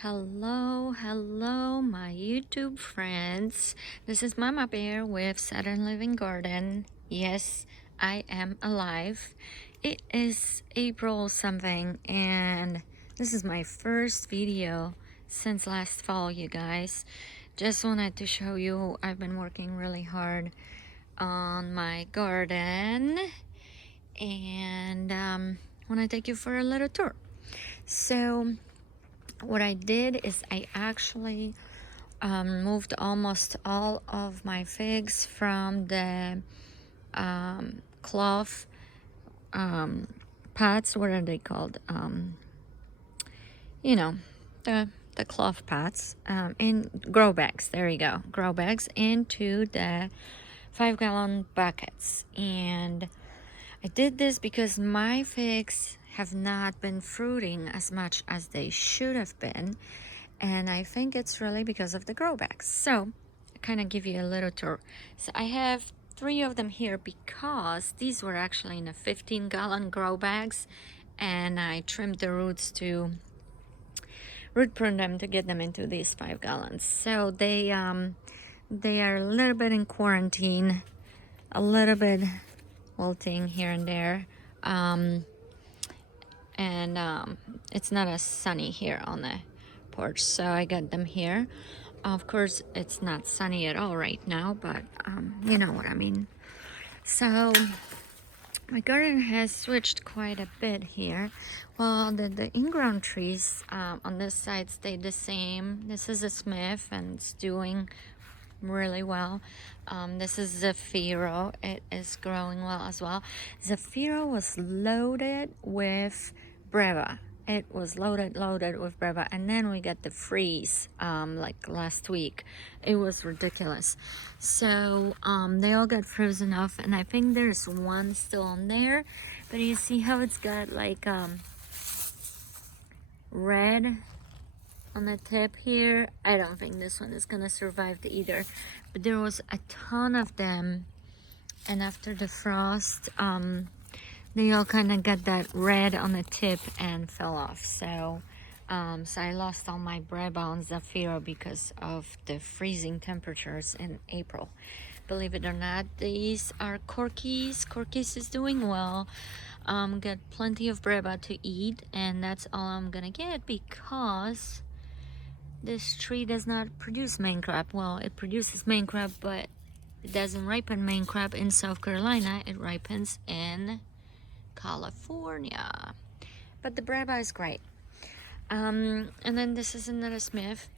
Hello, my YouTube friends. This is Mama Bear with Southern Living Garden. Yes, I am alive. It is April something, and this is my first video since last fall, you guys. Just wanted to show you I've been working really hard on my garden, and want to take you for a little tour. So what I did is I actually moved almost all of my figs from the cloth pots. What are they called? You know, the cloth pots in grow bags. There you go, grow bags into the 5-gallon buckets. And I did this because my figs have not been fruiting as much as they should have been, and I think it's really because of the grow bags. So I kind of give you a little tour. So I have 3 of them here because these were actually in a 15-gallon grow bags, and I trimmed the roots to root prune them to get them into these 5 gallons. So they are a little bit in quarantine, a little bit wilting here and there, it's not as sunny here on the porch, so I got them here. Of course, it's not sunny at all right now, but you know what I mean. So my garden has switched quite a bit here. Well, the in-ground trees on this side stayed the same. This is a Smith, and it's doing really well. This is Zafiro. It is growing well as well. Zafiro was loaded with Breva. It was loaded with Breva, and then we got the freeze like last week. It was ridiculous. So they all got frozen off, and I think there's one still on there, but you see how it's got like red on the tip here. I don't think this one is gonna survive either, but there was a ton of them, and after the frost they all kind of got that red on the tip and fell off. So so I lost all my Breva on Zafiro because of the freezing temperatures in April. Believe it or not, these are Corkies. Corkies is doing well. Got plenty of Breva to eat, and that's all I'm gonna get because this tree does not produce main crop. Well, it produces main crop, but it doesn't ripen main crop in South Carolina. It ripens in California. But the Breva is great. And then this is another Smith,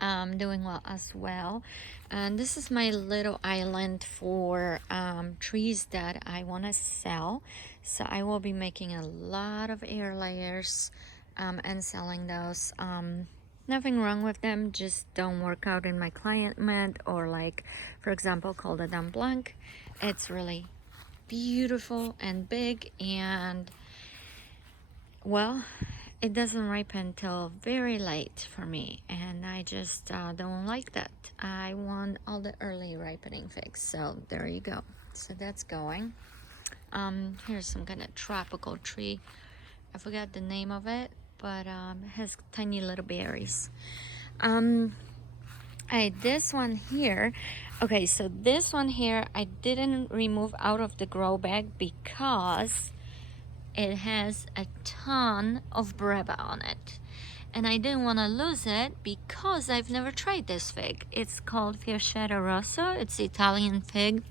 doing well as well. And this is my little island for trees that I want to sell. So I will be making a lot of air layers and selling those. Nothing wrong with them, just don't work out in my climate, or like, for example, Col de Dame Blanc. It's really beautiful and big, and well, it doesn't ripen until very late for me, and I just don't like that. I want all the early ripening figs. So there you go. So that's going. Here's some kind of tropical tree. I forgot the name of it, but it has tiny little berries. This one here, okay, so this one here I didn't remove out of the grow bag because it has a ton of Breva on it, and I didn't want to lose it because I've never tried this fig. It's called Fiaschetta Rosso. It's the Italian fig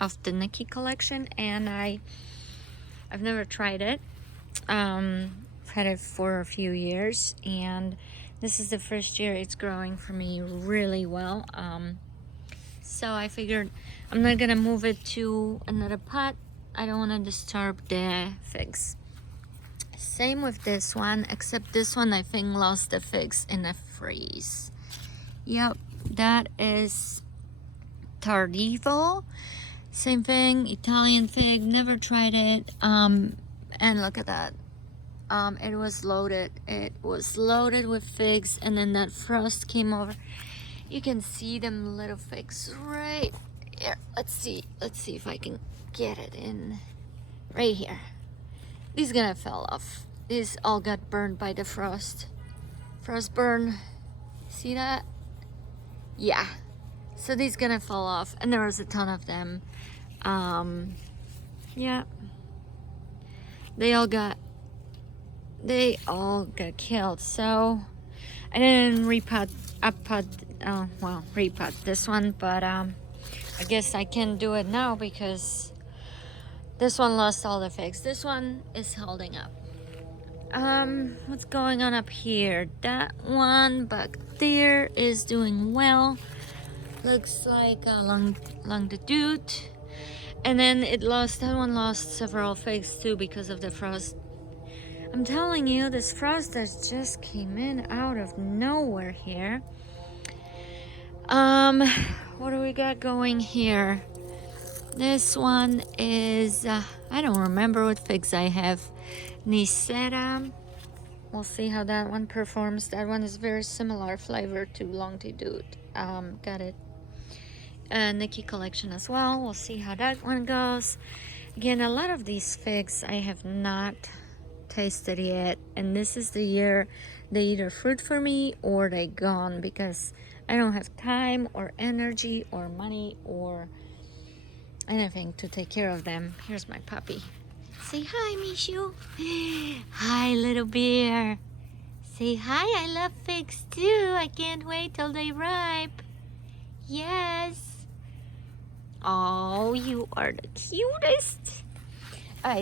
of the Nikki collection, and I've never tried it. I've had it for a few years, and this is the first year it's growing for me really well. So I figured I'm not gonna move it to another pot. I don't want to disturb the figs. Same with this one, except this one I think lost the figs in a freeze. Yep, that is Tardivo. Same thing, Italian fig, never tried it. And look at that. It was loaded with figs, and then that frost came over. You can see them little figs right here. Let's see if I can get it in right here. These gonna fell off. These all got burned by the frost. Frostburn. See that? Yeah. So these gonna fall off, and there was a ton of them. Yeah. They all got killed. So I didn't repot this one, but I guess I can do it now because this one lost all the figs. This one is holding up. What's going on up here? That one back there is doing well. Looks like a longitude. And then that one lost several figs too because of the frost. I'm telling you, this frost that just came in out of nowhere here. What do we got going here? This one is, I don't remember what figs I have. Nicera. We'll see how that one performs. That one is very similar flavor to Longitude. Got it. Nikki collection as well. We'll see how that one goes. Again, a lot of these figs I have not tasted yet, and this is the year they either fruit for me or they gone because I don't have time or energy or money or anything to take care of them. Here's my puppy. Say hi, Mishu. Hi, little bear. Say hi, I love figs too. I can't wait till they ripe. Yes. Oh, you are the cutest.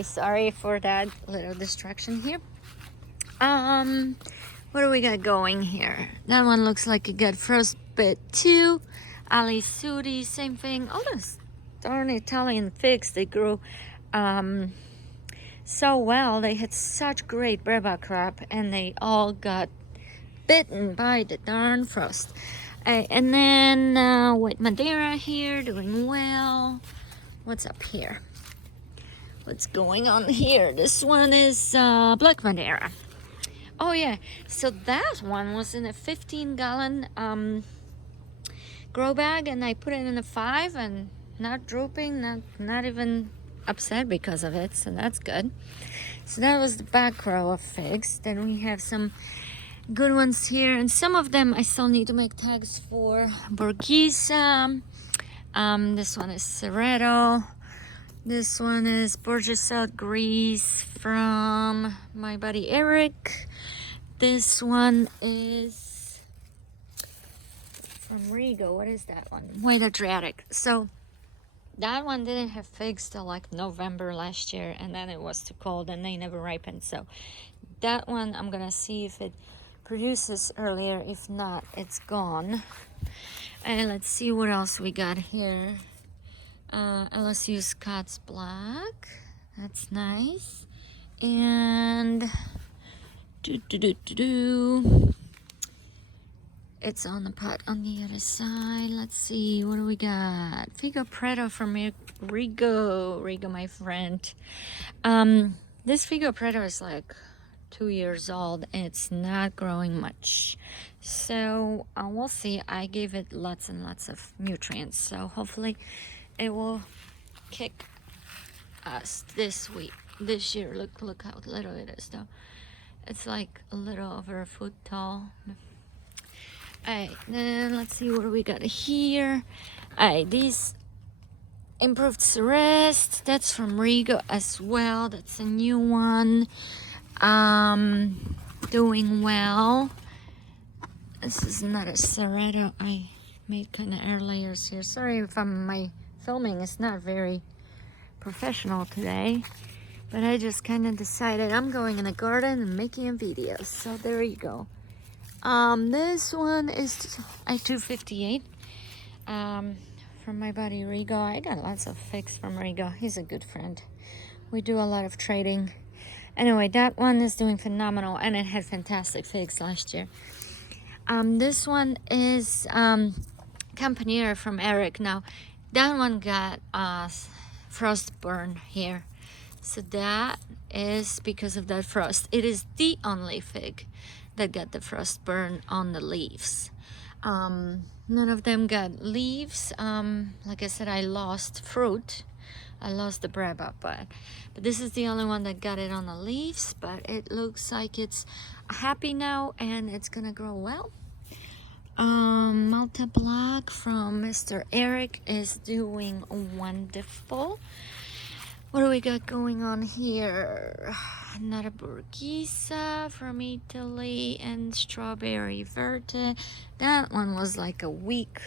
Sorry for that little distraction here. What do we got going here? That one looks like it got frostbite too. Ali Sudi, same thing. All those darn Italian figs, they grew so well. They had such great breva crop, and they all got bitten by the darn frost. And then with Mandira here, doing well. What's up here? What's going on here? This one is Black Mandira. Oh yeah, so that one was in a 15-gallon grow bag, and I put it in a 5, and not drooping, not even upset because of it, so that's good. So that was the back row of figs. Then we have some good ones here, and some of them I still need to make tags for. Borghese. This one is Serrato. This one is Bordeaux Grease from my buddy Eric. This one is from Rigo. What is that one? White Adriatic. So that one didn't have figs till like November last year, and then it was too cold and they never ripened. So that one I'm gonna see if it produces earlier. If not, it's gone. And let's see what else we got here. LSU Scots Black, that's nice. And it's on the pot on the other side. Let's see, what do we got? Figo Preto from Rigo, my friend. This Figo Preto is like 2 years old and it's not growing much, so we'll see. I gave it lots and lots of nutrients, so hopefully it will kick us this year. Look how little it is though. It's like a little over a foot tall. Alright, then let's see what do we got here. Alright, these improved Cerest, that's from Rigo as well. That's a new one. Doing well. This is not a Serrato. I made kind of air layers here. Sorry if my filming is not very professional today, but I just kind of decided I'm going in the garden and making a video, so there you go. This one is I-258 from my buddy Rigo. I got lots of figs from Rigo. He's a good friend. We do a lot of trading. Anyway, that one is doing phenomenal, and it had fantastic figs last year. This one is Campanile from Eric. Now that one got frost burn here, so that is because of that frost. It is the only fig that got the frost burn on the leaves. None of them got leaves. Like I said, I lost fruit. I lost the breva, but this is the only one that got it on the leaves. But it looks like it's happy now, and it's gonna grow well. Malta Black from Mr. Eric is doing wonderful. What do we got going on here? Another Borghese from Italy and Strawberry Verte. That one was like a week.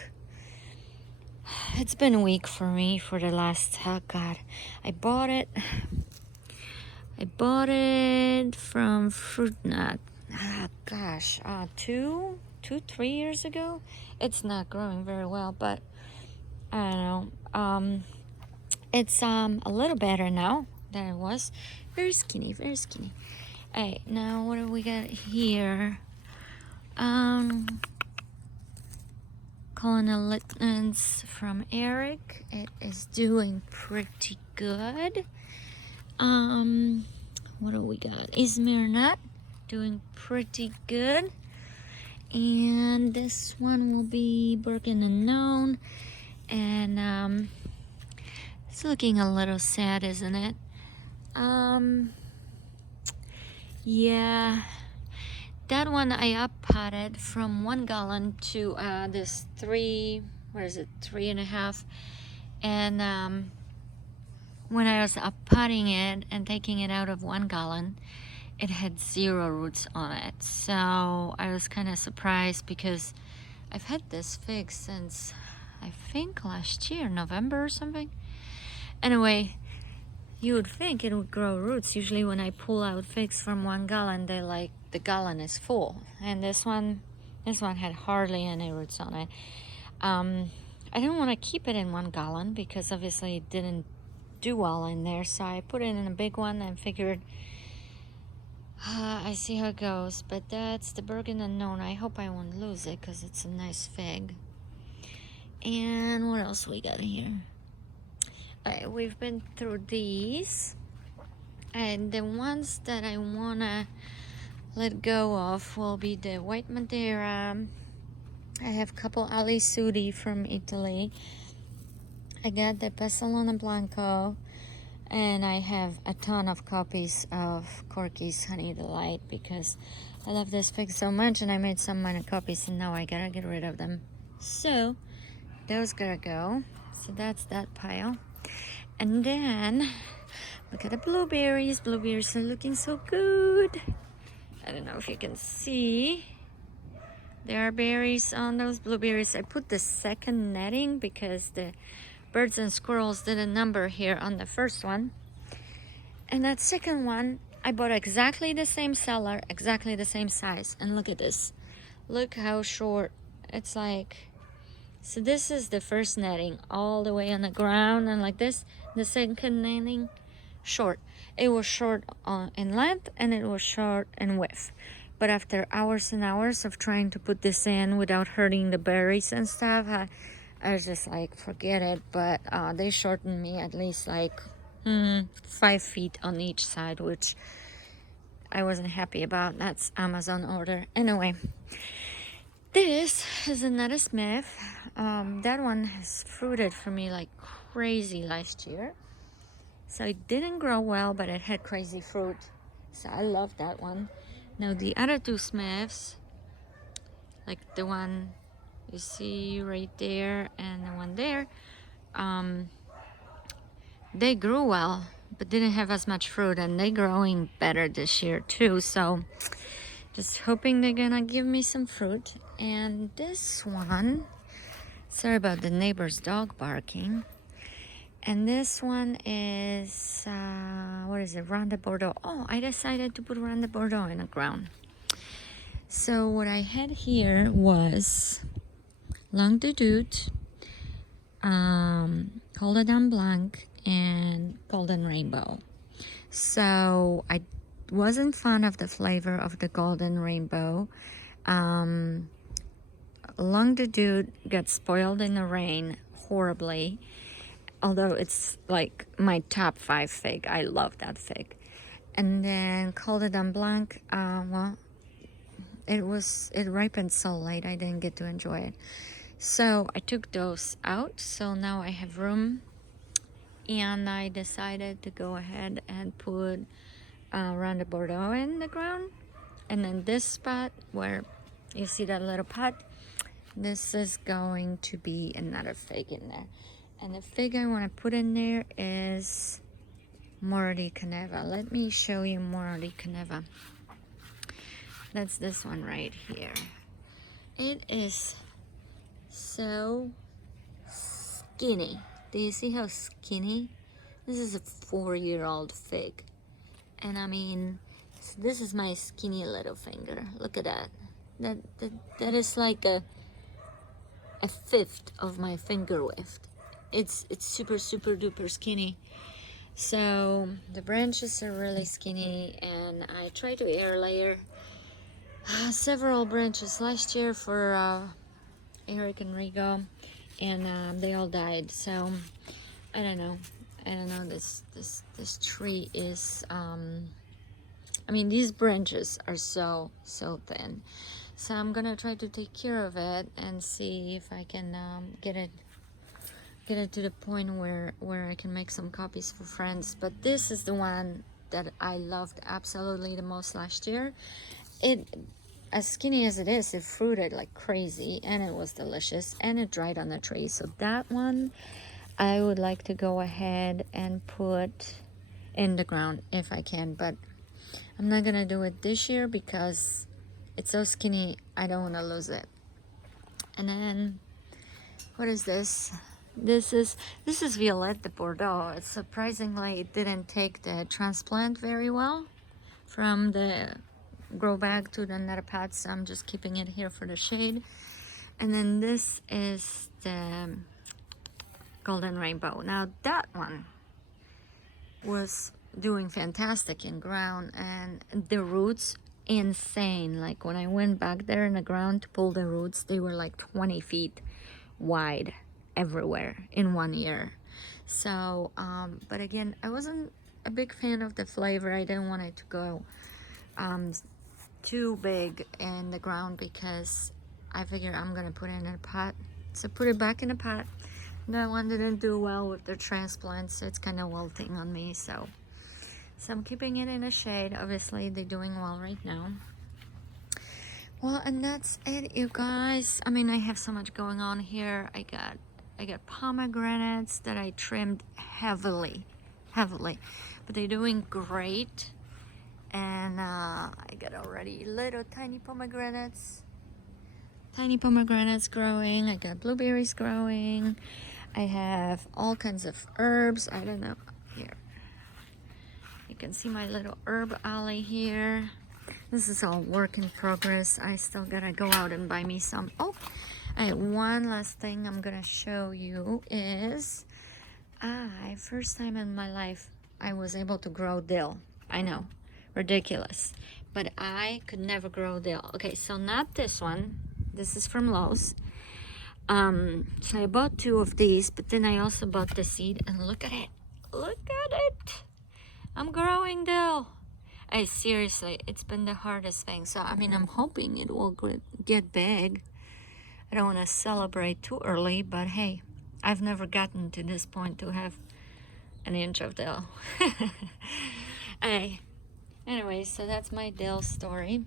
It's been a week for me for the last, oh God. I bought it from Fruit Nut. Gosh, 3 years ago. It's not growing very well, but I don't know. It's a little better now than it was. Very skinny, very skinny. Alright, now what do we got here? Colonel Lieutenants from Eric. It is doing pretty good. What do we got? Izmir Nut doing pretty good. And this one will be Bergen Unknown. And it's looking a little sad, isn't it? Yeah, that one I up potted from 1 gallon to this 3.5. And when I was up potting it and taking it out of 1 gallon, it had 0 roots on it. So I was kind of surprised because I've had this fig since I think last year, November or something. Anyway, you would think it would grow roots. Usually when I pull out figs from 1 gallon, they're like, the gallon is full. And this one had hardly any roots on it. I didn't want to keep it in 1 gallon because obviously it didn't do well in there. So I put it in a big one and figured, I see how it goes. But that's the Bergen Unknown. I hope I won't lose it because it's a nice fig. And what else we got here? Alright, we've been through these, and the ones that I wanna let go of will be the white Mandira. I have a couple Ali Sudi from Italy. I got the Basil Blanco, and I have a ton of copies of Corky's Honey Delight because I love this fig so much, and I made some minor copies, and now I gotta get rid of them. So those gotta go. So that's that pile. And then, look at the blueberries. Blueberries are looking so good. I don't know if you can see. There are berries on those blueberries. I put the second netting because the birds and squirrels did a number here on the first one. And that second one, I bought exactly the same seller, exactly the same size. And look at this. Look how short. It's like... So this is the first netting all the way on the ground and like this. The second netting, short. It was short in length and it was short in width. But after hours and hours of trying to put this in without hurting the berries and stuff, I was just like, forget it. But they shortened me at least like 5 feet on each side, which I wasn't happy about. That's Amazon order. Anyway. This is another Smith. That one has fruited for me like crazy last year. So it didn't grow well, but it had crazy fruit. So I love that one. Now the other 2 Smiths, like the one you see right there and the one there, they grew well, but didn't have as much fruit, and they're growing better this year too. So just hoping they're gonna give me some fruit. And this one, sorry about the neighbor's dog barking. And this one is, what is it, Ronde Bordeaux. Oh, I decided to put Ronde Bordeaux in the ground. So what I had here was Langue de Doute, Cordon Blanc, and Golden Rainbow. So I wasn't fond of the flavor of the Golden Rainbow. Langue de Doute got spoiled in the rain horribly, although it's like my top 5 fig. I love that fig. And then Cordon Blanc, well, it ripened so late I didn't get to enjoy it. So I took those out, so now I have room, and I decided to go ahead and put Ronde Bordeaux in the ground. And then this spot where you see that little pot, this is going to be another fig in there. And the fig I want to put in there is Morty Caneva. Let me show you Morty Caneva. That's this one right here. It is so skinny. Do you see how skinny? This is a 4-year-old fig. And I mean, this is my skinny little finger. Look at that. That is like a fifth of my finger width. It's super duper skinny. So the branches are really skinny, and I tried to air layer several branches last year for Eric and Rigo, and they all died. So I don't know. This tree is I mean, these branches are so thin. So I'm gonna try to take care of it and see if I can get it to the point where I can make some copies for friends. But this is the one that I loved absolutely the most last year. It, as skinny as it is, it fruited like crazy, and it was delicious, and it dried on the tree. So that one I would like to go ahead and put in the ground if I can, but I'm not gonna do it this year because it's so skinny, I don't want to lose it. And then, what is this? This is Violette de Bordeaux. It's surprisingly, it didn't take the transplant very well from the grow bag to the nether pot, so I'm just keeping it here for the shade. And then this is the Golden Rainbow. Now that one was doing fantastic in ground, and the roots insane. Like when I went back there in the ground to pull the roots, they were like 20 feet wide everywhere in 1 year. So but again, I wasn't a big fan of the flavor. I didn't want it to go too big in the ground because I figure I'm gonna put it in a pot. So put it back in a pot. That one didn't do well with the transplant, so it's kind of wilting on me. So I'm keeping it in the shade. Obviously, they're doing well right now. Well, and that's it, you guys. I mean, I have so much going on here. I got pomegranates that I trimmed heavily, but they're doing great. And I got already little tiny pomegranates growing. I got blueberries growing. I have all kinds of herbs. I don't know, here you can see my little herb alley here. This is all work in progress. I still gotta go out and buy me some. Oh, one last thing I'm gonna show you is first time in my life I was able to grow dill. I know, ridiculous, but I could never grow dill. Okay, so not this one. This is from Lowe's. So I bought 2 of these, but then I also bought the seed, and look at it. I'm growing dill. Seriously, it's been the hardest thing. So I mean, I'm hoping it will get big. I don't want to celebrate too early, but hey, I've never gotten to this point to have an inch of dill. Anyway, so that's my dill story.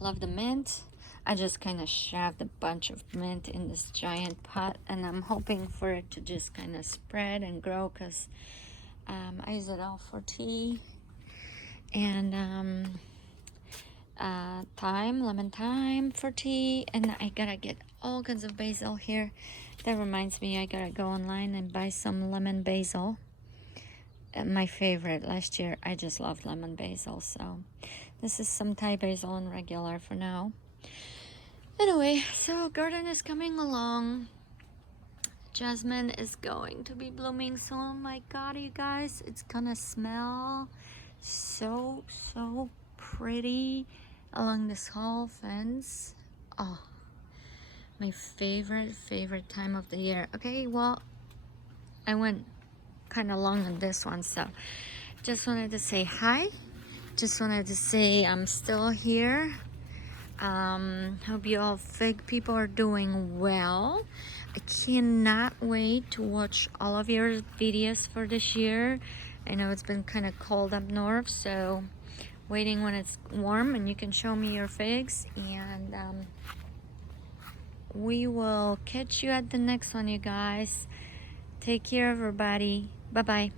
Love the mint. I just kind of shoved a bunch of mint in this giant pot, and I'm hoping for it to just kind of spread and grow, because I use it all for tea. And lemon thyme for tea. And I gotta get all kinds of basil here. That reminds me, I gotta go online and buy some lemon basil. My favorite last year, I just loved lemon basil. So this is some Thai basil and regular for now. Anyway, so garden is coming along. Jasmine is going to be blooming soon. My God, you guys, it's gonna smell so pretty along this whole fence. Oh, my favorite time of the year. Okay, well, I went kind of long on this one, so just wanted to say hi. Just wanted to say I'm still here. Hope you all fig people are doing well. I cannot wait to watch all of your videos for this year. I know it's been kind of cold up north, so waiting when it's warm and you can show me your figs, and we will catch you at the next one, you guys. Take care, everybody. Bye-bye.